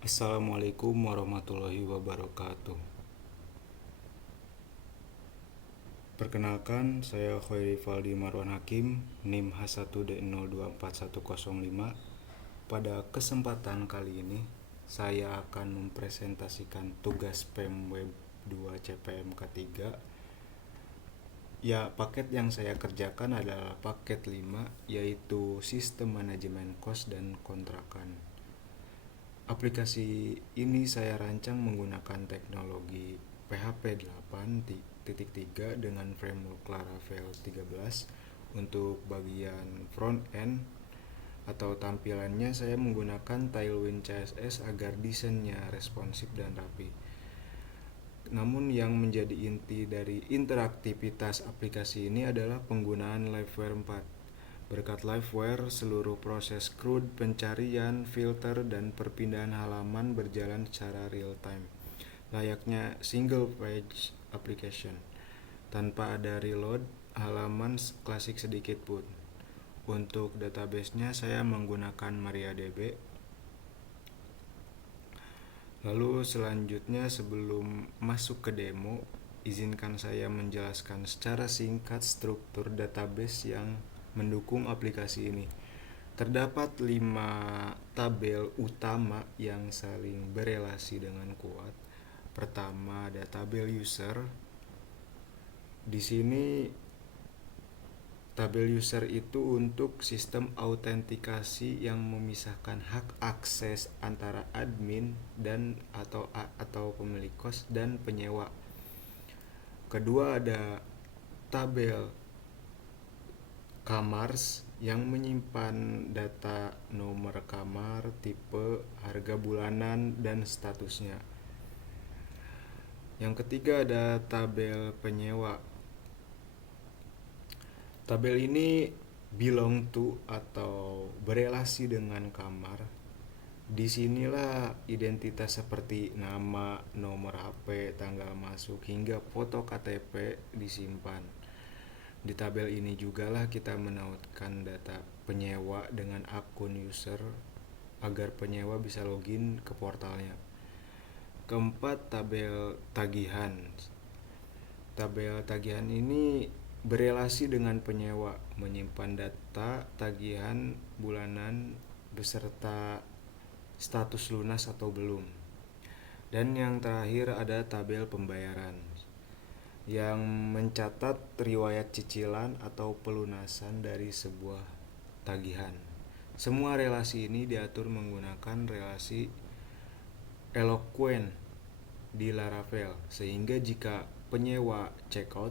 Assalamualaikum warahmatullahi wabarakatuh. Perkenalkan, saya Khoirivaldi Marwan Hakim, NIM H1D024105. Pada kesempatan kali ini, saya akan mempresentasikan tugas PEM Web 2 CPM K3. Ya, paket yang saya kerjakan adalah paket 5, yaitu Sistem Manajemen Kos dan Kontrakan. Aplikasi ini saya rancang menggunakan teknologi PHP 8.3 dengan framework Laravel 13 untuk bagian front end. Atau tampilannya saya menggunakan Tailwind CSS agar desainnya responsif dan rapi. Namun yang menjadi inti dari interaktivitas aplikasi ini adalah penggunaan Liveware 4. Berkat Liveware, seluruh proses CRUD, pencarian, filter, dan perpindahan halaman berjalan secara real time, layaknya single page application, tanpa ada reload halaman klasik sedikit pun. Untuk database-nya saya menggunakan MariaDB. Lalu selanjutnya, sebelum masuk ke demo, izinkan saya menjelaskan secara singkat struktur database yang mendukung aplikasi ini. Terdapat 5 tabel utama yang saling berelasi dengan kuat. Pertama ada tabel user. Di sini tabel user itu untuk sistem autentikasi yang memisahkan hak akses antara admin dan atau pemilik kos dan penyewa. Kedua ada tabel kamars yang menyimpan data nomor kamar, tipe, harga bulanan, dan statusnya. Yang ketiga ada tabel penyewa. Tabel ini belong to atau berelasi dengan kamar. Disinilah identitas seperti nama, nomor HP, tanggal masuk, hingga foto KTP disimpan. Di tabel ini juga lah kita menautkan data penyewa dengan akun user agar penyewa bisa login ke portalnya. Keempat, tabel tagihan. Tabel tagihan ini berelasi dengan penyewa, menyimpan data tagihan bulanan beserta status lunas atau belum. Dan yang terakhir ada tabel pembayaran yang mencatat riwayat cicilan atau pelunasan dari sebuah tagihan. Semua relasi ini diatur menggunakan relasi Eloquent di Laravel, sehingga jika penyewa check out,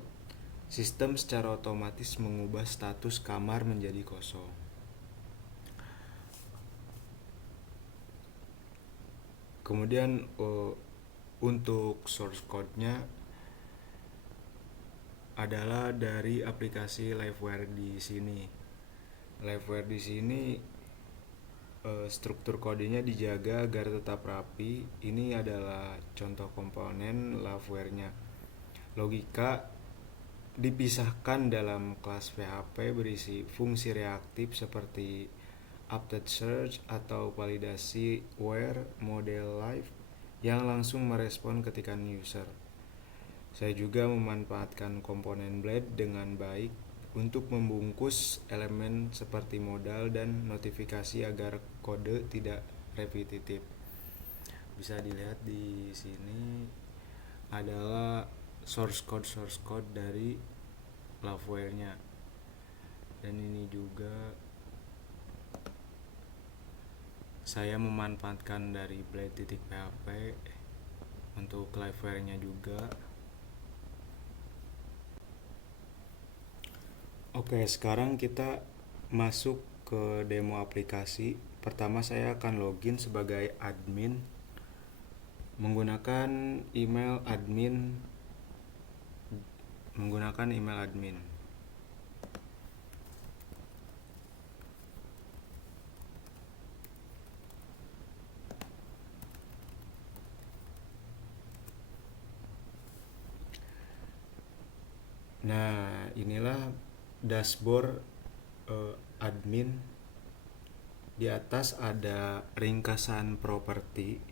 sistem secara otomatis mengubah status kamar menjadi kosong. Kemudian untuk source code-nya adalah dari aplikasi Liveware di sini. Liveware di sini struktur kodenya dijaga agar tetap rapi. Ini adalah contoh komponen Liveware-nya. Logika dipisahkan dalam kelas PHP berisi fungsi reaktif seperti update search atau validasi where model live yang langsung merespon ketikan user. Saya juga memanfaatkan komponen blade dengan baik untuk membungkus elemen seperti modal dan notifikasi agar kode tidak repetitif. Bisa dilihat di sini adalah source code dari Liveware-nya. Dan ini juga saya memanfaatkan dari blade.php untuk Liveware-nya juga. Oke, sekarang kita masuk ke demo aplikasi. Pertama saya akan login sebagai admin menggunakan email admin. Nah, inilah dashboard admin. Di atas ada ringkasan properti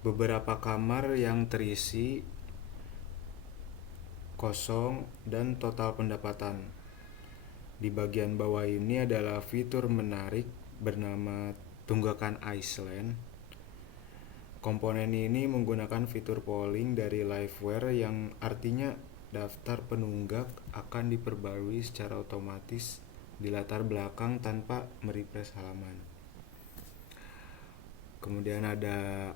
beberapa kamar yang terisi kosong dan total pendapatan. Di bagian bawah ini adalah fitur menarik bernama Tunggakan Iceland. Komponen ini menggunakan fitur polling dari Liveware yang artinya daftar penunggak akan diperbarui secara otomatis di latar belakang tanpa merefresh halaman. Kemudian ada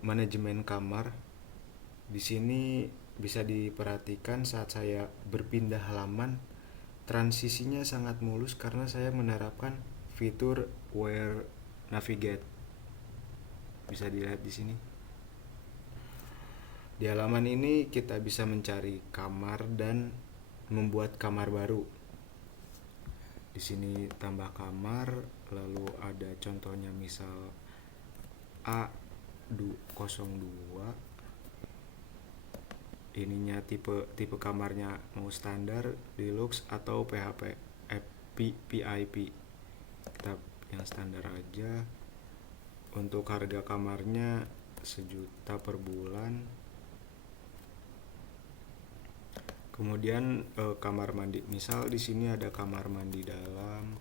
manajemen kamar. Di sini bisa diperhatikan saat saya berpindah halaman, transisinya sangat mulus karena saya menerapkan fitur Where Navigate. Bisa dilihat di sini. Di halaman ini kita bisa mencari kamar dan membuat kamar baru. Di sini tambah kamar, lalu ada contohnya misal A02. Ininya tipe kamarnya mau standar, deluxe atau PHP, VIP. Kita yang standar aja. Untuk harga kamarnya 1 juta per bulan. Kemudian kamar mandi, misal di sini ada kamar mandi dalam,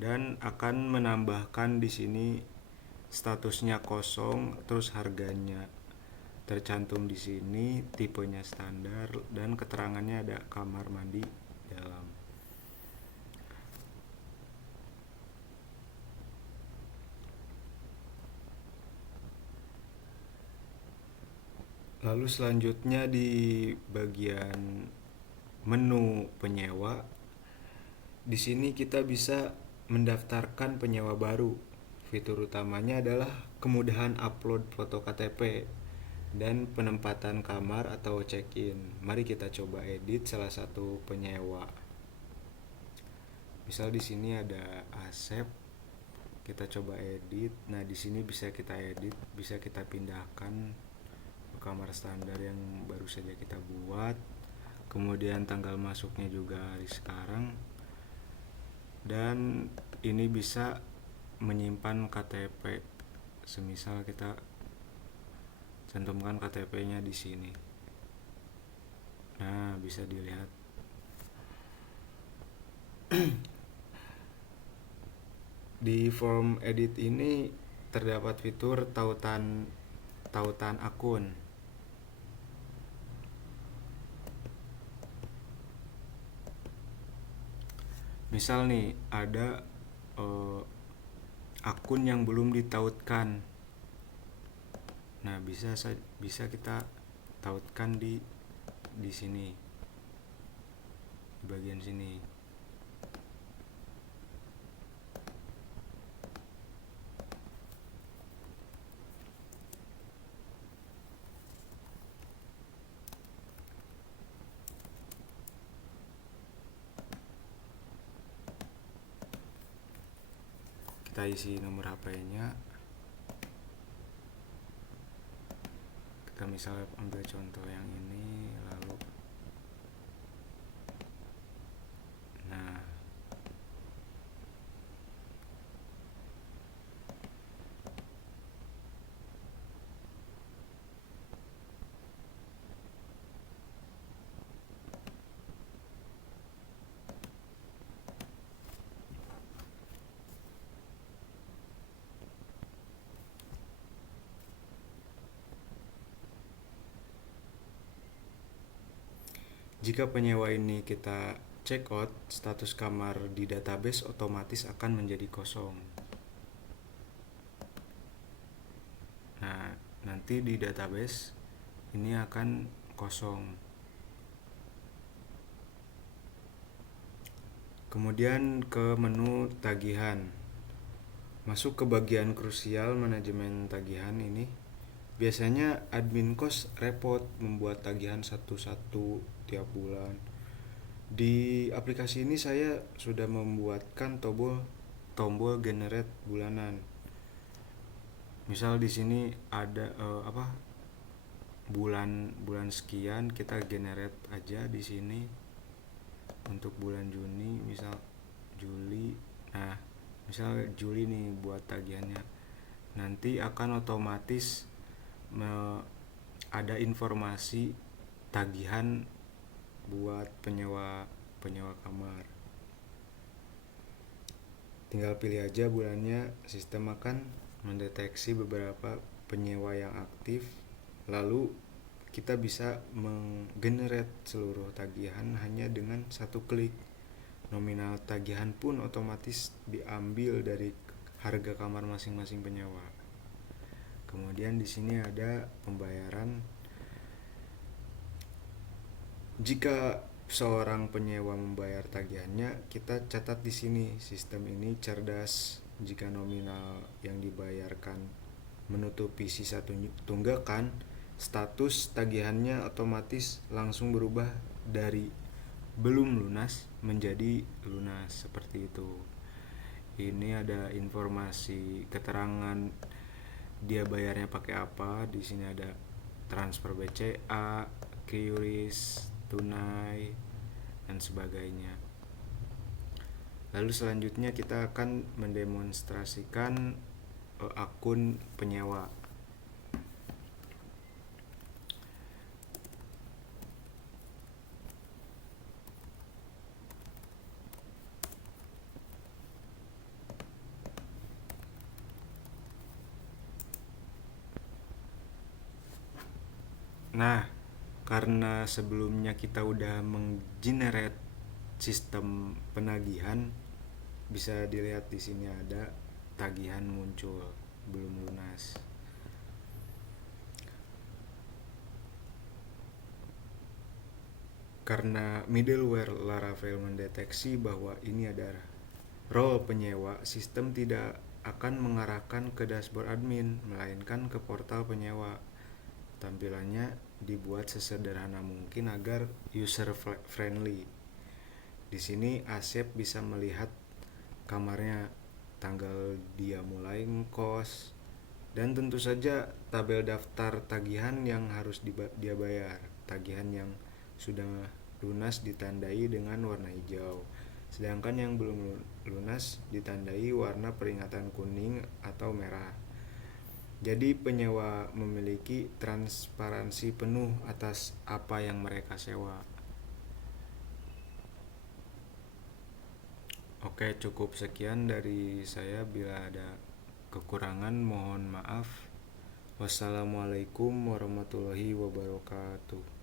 dan akan menambahkan di sini statusnya kosong, terus harganya tercantum di sini, tipenya standar, dan keterangannya ada kamar mandi dalam. Lalu selanjutnya di bagian menu penyewa, di sini kita bisa mendaftarkan penyewa baru. Fitur utamanya adalah kemudahan upload foto KTP dan penempatan kamar atau check-in. Mari kita coba edit salah satu penyewa. Misal di sini ada Asep, kita coba edit. Nah, di sini bisa kita edit, bisa kita pindahkan ke kamar standar yang baru saja kita buat. Kemudian tanggal masuknya juga hari sekarang. Dan ini bisa menyimpan KTP. Semisal kita cantumkan KTP-nya di sini. Nah, bisa dilihat. Di form edit ini terdapat fitur tautan akun. Misal nih ada akun yang belum ditautkan. Nah, bisa kita tautkan di sini. Di bagian sini. Kita isi nomor HP-nya. Kita misalnya ambil contoh yang ini, lalu nah, jika penyewa ini kita check out, status kamar di database otomatis akan menjadi kosong. Nah, nanti di database ini akan kosong. Kemudian ke menu tagihan. Masuk ke bagian krusial manajemen tagihan ini. Biasanya admin kos repot membuat tagihan satu-satu tiap bulan. Di aplikasi ini saya sudah membuatkan tombol generate bulanan. Misal di sini ada bulan sekian, kita generate aja di sini. Untuk bulan Juni misal Juli. Nah, misal Juli nih buat tagihannya. Nanti akan otomatis ada informasi tagihan buat penyewa penyewa kamar. Tinggal pilih aja bulannya, sistem akan mendeteksi beberapa penyewa yang aktif, lalu kita bisa menggenerate seluruh tagihan hanya dengan satu klik. Nominal tagihan pun otomatis diambil dari harga kamar masing-masing penyewa. Kemudian di sini ada pembayaran. Jika seorang penyewa membayar tagihannya, kita catat di sini. Sistem ini cerdas. Jika nominal yang dibayarkan menutupi sisa tunggakan, status tagihannya otomatis langsung berubah dari belum lunas menjadi lunas, seperti itu. Ini ada informasi keterangan dia bayarnya pakai apa. Di sini ada transfer BCA, QRIS, tunai, dan sebagainya. Lalu selanjutnya kita akan mendemonstrasikan akun penyewa. Nah, karena sebelumnya kita udah menggenerate sistem penagihan, bisa dilihat di sini ada tagihan muncul belum lunas. Karena middleware Laravel mendeteksi bahwa ini ada role penyewa, sistem tidak akan mengarahkan ke dashboard admin, melainkan ke portal penyewa. Tampilannya dibuat sesederhana mungkin agar user friendly. Di sini Asep bisa melihat kamarnya, tanggal dia mulai ngekos, dan tentu saja tabel daftar tagihan yang harus dia bayar. Tagihan yang sudah lunas ditandai dengan warna hijau, sedangkan yang belum lunas ditandai warna peringatan kuning atau merah. Jadi penyewa memiliki transparansi penuh atas apa yang mereka sewa. Oke, cukup sekian dari saya. Bila ada kekurangan mohon maaf. Wassalamualaikum warahmatullahi wabarakatuh.